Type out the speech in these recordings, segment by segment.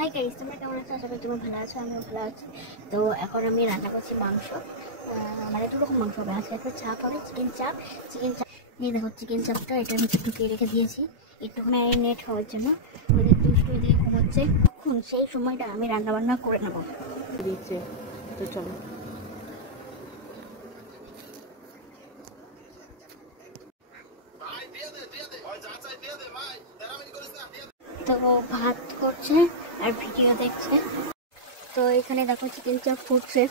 Hi guys, তোমরা কেমন আছো? আশা করি তোমরা ভালো আছো, আমিও ভালো আছি। তো এখন আমি রান্না করছি মাংস, মানে দু রকম মাংস হবে। আজকে একটা চাপ হবে, চিকেন চাপ। এই দেখো চিকেন চাপটা এটার ভিতরে ঢুকিয়ে রেখে দিয়েছি একটু ম্যারিনেট হওয়ার জন্য। ওদের দুষ্টু দিয়ে ঘুমাচ্ছে, তখন সেই সময়টা আমি রান্না বান্না করে নেবো। দিয়েছে তো চলো। তো ভাত করছে আর ভিডিও দেখছে। তো এখানে দেখো চিকেন চাপ ফুটছে।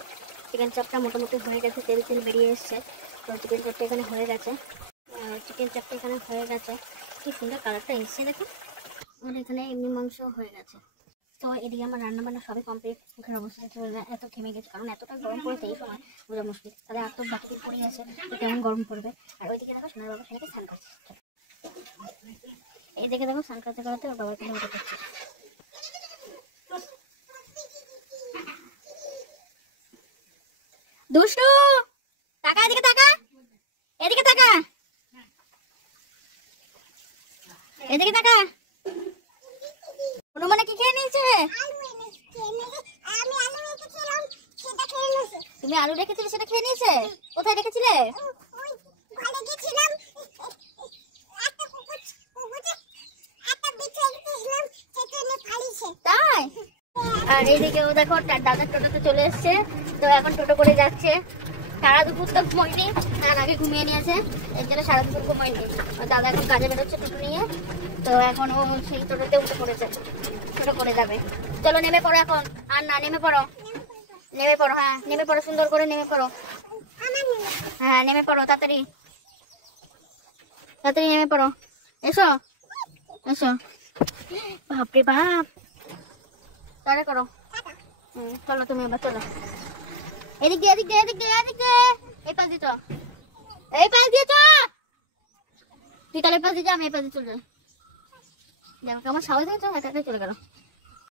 চিকেন চাপটা মোটামুটি হয়ে গেছে, তেল তেল বেরিয়ে এসছে। তো চিকেন চাপটা এখানে হয়ে গেছে, কি সুন্দর কালারটা এসছে দেখো। আর এখানে এমনি মাংস হয়ে গেছে। তো এদিকে আমার রান্না বান্না সবই কমপ্লিট। মুখের অবস্থা এত ঘেমে গেছে, কারণ এতটা গরম পড়েছে এই সময় বোঝা মুশকিল। তাহলে এত বাকি পড়ে আছে, তো কেমন গরম পড়বে। আর ওইদিকে দেখো সোনার বাবা সেটাকে স্নান করছে। এই দিকে দেখো স্নান করতে করতে ওর বাবার কিনে উঠে করছে। দুষ্টু টাকা, এদিকে টাকা, এদিকে টাকা, এদিকে টাকা। মানে কি খেয়ে নিয়েছে? তুমি আলু রেখেছিলে, সেটা খেয়ে নিয়েছে? কোথায় রেখেছিলে? তাই? আর এইদিকে ও দেখো দাদার টোটোতে চলে এসছে। তো এখন টোটো করে যাচ্ছে। সারা দুপুর তো ঘুমোয়নি, তার আগে ঘুমিয়ে নিয়েছে, এর জন্য সারা দুপুর ঘুমোয়নি। দাদা এখন কাজে বেরোচ্ছে টোটো নিয়ে। তো এখন ও সেই টোটোতে উঠে পড়েছে, টোটো করে যাবে। চলো নেমে পড়ো এখন। আর না, নেমে পড়ো, নেমে পড়ো। হ্যাঁ নেমে পড়ো, সুন্দর করে নেমে পড়ো। হ্যাঁ নেমে পড়ো, তাড়াতাড়ি তাড়াতাড়ি নেমে পড়ো। এসো এসো, বাপরে বাপ, তাড়া করো। চলো তুমি এবার চলো। এদিক দিয়ে, এদিক দিয়ে, এদিক দিয়ে, এদিক দিয়ে, এই পাশ দিয়ে, এই পাশ দিয়ে চ। তুই তাহলে পাশ দিয়ে যা, আমি এই পাশ দিয়ে চলে যাই। দেখো আমার সাহস হয়েছে, একা একা চলে গেল।